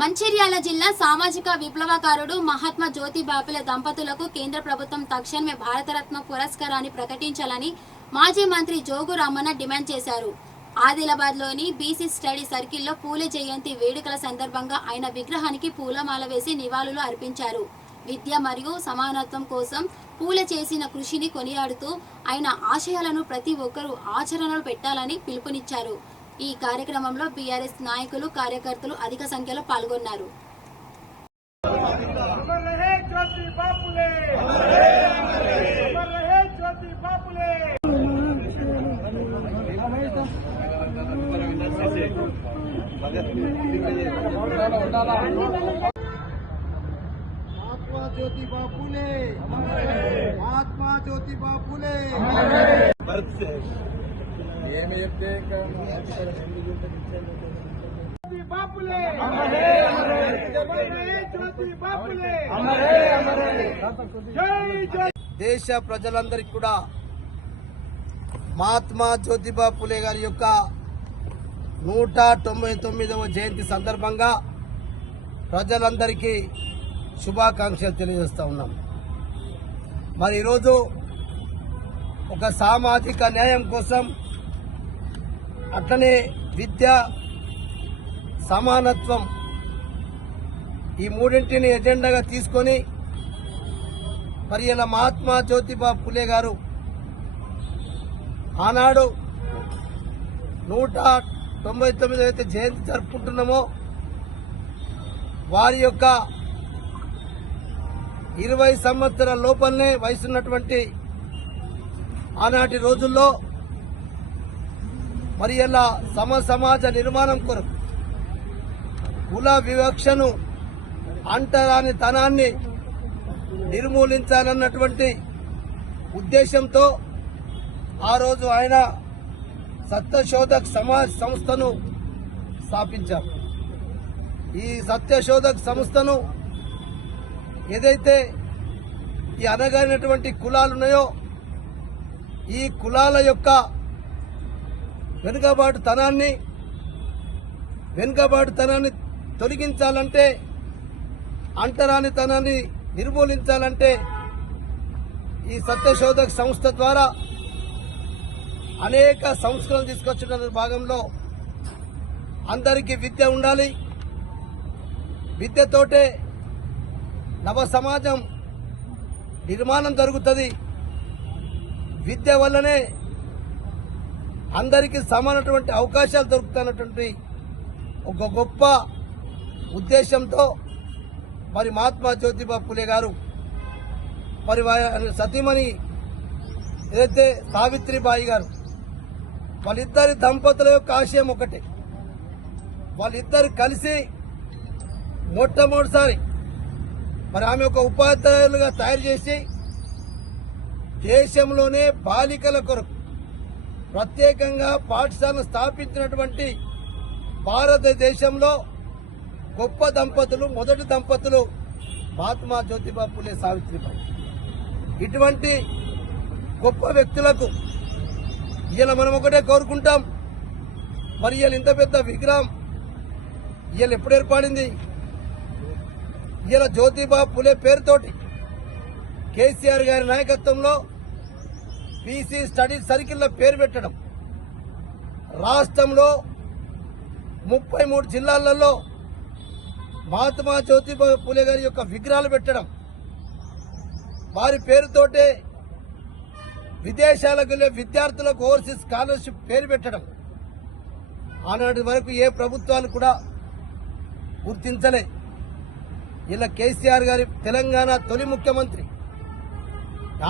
మంచిర్యాల జిల్లా సామాజిక విప్లవకారుడు మహాత్మా జ్యోతి బాపులే దంపతులకు కేంద్ర ప్రభుత్వం తక్షణమే భారతరత్న పురస్కారాన్ని ప్రకటించాలని మాజీ మంత్రి జోగు రామన్న డిమాండ్ చేశారు. ఆదిలాబాద్లోని బీసీ స్టడీ సర్కిల్లో పూలే జయంతి వేడుకల సందర్భంగా ఆయన విగ్రహానికి పూలమాల వేసి నివాళులు అర్పించారు. విద్య మరియు సమానత్వం కోసం పూలే చేసిన కృషిని కొనియాడుతూ ఆయన ఆశయాలను ప్రతి ఒక్కరూ ఆచరణలో పెట్టాలని పిలుపునిచ్చారు. ఈ కార్యక్రమంలో బీఆర్ఎస్ నాయకులు కార్యకర్తలు అధిక సంఖ్యలో పాల్గొన్నారు. महात्मा ज्योतिबा फुले, महात्मा ज्योतिबा फुले. దేశ ప్రజలందరికీ కూడా మహాత్మా జ్యోతిబా ఫులే గారి యొక్క 199వ జయంతి సందర్భంగా ప్రజలందరికీ శుభాకాంక్షలు తెలియజేస్తా ఉన్నాం. మరి ఈరోజు ఒక సామాజిక న్యాయం కోసం అట్లనే విద్య సమానత్వం ఈ మూడింటిని ఎజెండాగా తీసుకొని మరి ఇలా మహాత్మా జ్యోతిబా ఫులే గారు ఆనాడు 199 అయితే జయంతి జరుపుకుంటున్నామో వారి యొక్క 20 సంవత్సరాల లోపలనే వయసున్నటువంటి ఆనాటి రోజుల్లో మరి ఇలా సమాజ నిర్మాణం కొరకు కుల వివక్షను అంటరాని తనాన్ని నిర్మూలించాలన్నటువంటి ఉద్దేశంతో ఆ రోజు ఆయన సత్యశోధక్ సమాజ్ సంస్థను స్థాపించారు. ఈ సత్యశోధక్ సంస్థను ఏదైతే ఈ అనగానటువంటి కులాలు ఉన్నాయో ఈ కులాల యొక్క వెనుకబాటుతనాన్ని తొలగించాలంటే అంటరానితనాన్ని నిర్మూలించాలంటే ఈ సత్యశోధక్ సంస్థ ద్వారా అనేక సంస్కరణలు తీసుకొచ్చిన భాగంలో అందరికీ విద్య ఉండాలి. విద్యతోటే నవ సమాజం నిర్మాణం జరుగుతుంది. విద్య వల్లనే అందరికీ సమానటువంటి అవకాశాలు దొరుకుతున్నటువంటి ఒక గొప్ప ఉద్దేశంతో మరి మహాత్మా జ్యోతిబా ఫులే గారు మరి సతీమణి ఏదైతే సావిత్రిబాయి గారు వాళ్ళిద్దరి దంపతుల యొక్క ఆశయం ఒకటే. వాళ్ళిద్దరు కలిసి మొట్టమొదటిసారి మరి ఆమె ఒక ఉపాధ్యాయులుగా తయారు చేసి దేశంలోనే బాలికల కొరకు ప్రత్యేకంగా పాఠశాలను స్థాపించినటువంటి భారతదేశంలో గొప్ప దంపతులు, మొదటి దంపతులు మహాత్మా జ్యోతిబా ఫులే సావిత్రిబాయి. ఇటువంటి గొప్ప వ్యక్తులకు ఇలా మనం ఒకటే కోరుకుంటాం. మరి ఇవాళ ఇంత పెద్ద విగ్రహం ఇవాళ ఎప్పుడు ఏర్పడింది? ఇలా జ్యోతిబా ఫులే పేరుతోటి కేసీఆర్ గారి నాయకత్వంలో బీసీ స్టడీ సర్కిల్లో పేరు పెట్టడం, రాష్ట్రంలో 33 జిల్లాలలో మహాత్మా జ్యోతిబా ఫులే గారి యొక్క విగ్రహాలు పెట్టడం, వారి పేరుతోటే విదేశాలకు వెళ్లే విద్యార్థులకు ఓవర్సీస్ స్కాలర్షిప్ పేరు పెట్టడం ఆనాటి వరకు ఏ ప్రభుత్వాలు కూడా గుర్తించలే. ఇలా కేసీఆర్ గారి తెలంగాణ తొలి ముఖ్యమంత్రి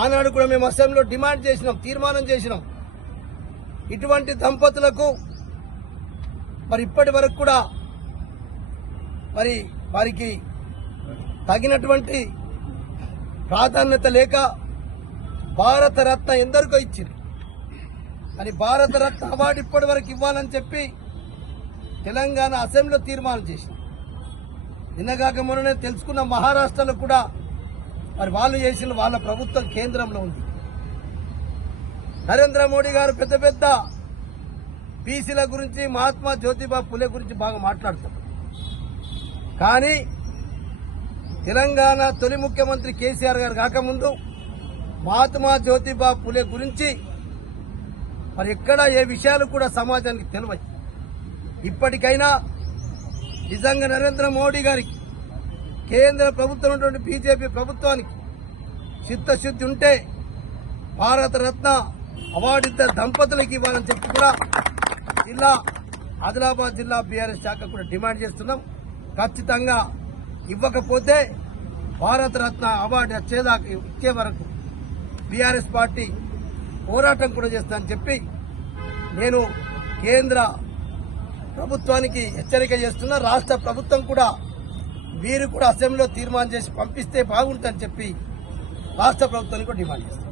ఆనాడు కూడా మేము అసెంబ్లీలో డిమాండ్ చేసినాం, తీర్మానం చేసినాం. ఇటువంటి దంపతులకు మరి ఇప్పటి వరకు కూడా మరి వారికి తగినటువంటి ప్రాధాన్యత లేక భారతరత్న ఎందరికో ఇచ్చింది. అని భారతరత్న అవార్డు ఇప్పటి వరకు ఇవ్వాలని చెప్పి తెలంగాణ అసెంబ్లీలో తీర్మానం చేసింది. నిన్నగాక మొన్ననే తెలుసుకున్న మహారాష్ట్రలో కూడా మరి వాళ్ళు చేసిన వాళ్ళ ప్రభుత్వం కేంద్రంలో ఉంది. నరేంద్ర మోడీ గారు పెద్ద పెద్ద బీసీల గురించి, మహాత్మా జ్యోతిబా ఫులే గురించి బాగా మాట్లాడతారు. కానీ తెలంగాణ తొలి ముఖ్యమంత్రి కేసీఆర్ గారు కాకముందు మహాత్మా జ్యోతిబా పులే గురించి మరి ఎక్కడ ఏ విషయాలు కూడా సమాజానికి తెలియదు. ఇప్పటికైనా నిజంగా నరేంద్ర మోడీ గారికి, కేంద్ర ప్రభుత్వం ఉన్నటువంటి బీజేపీ ప్రభుత్వానికి చిత్తశుద్ధి ఉంటే భారతరత్న అవార్డు ఇద్దరు దంపతులకు ఇవ్వాలని చెప్పి కూడా ఆదిలాబాద్ జిల్లా బీఆర్ఎస్ శాఖ కూడా డిమాండ్ చేస్తున్నాం. ఖచ్చితంగా ఇవ్వకపోతే భారతరత్న అవార్డు ఇచ్చే వరకు బీఆర్ఎస్ పార్టీ పోరాటం కూడా చేస్తానని చెప్పి నేను కేంద్ర ప్రభుత్వానికి హెచ్చరిక చేస్తున్నా. రాష్ట్ర ప్రభుత్వం కూడా వీరు కూడా అసెంబ్లీలో తీర్మానం చేసి పంపిస్తే బాగుంటుందని చెప్పి రాష్ట్ర ప్రభుత్వానికి కూడా డిమాండ్ చేస్తున్నారు.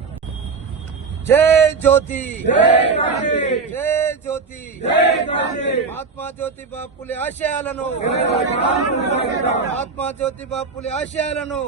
జై జ్యోతి, జై జ్యోతి, మహాత్మా జ్యోతిబా పులే ఆశయాలను, మహాత్మా జ్యోతిబా పులే ఆశయాలను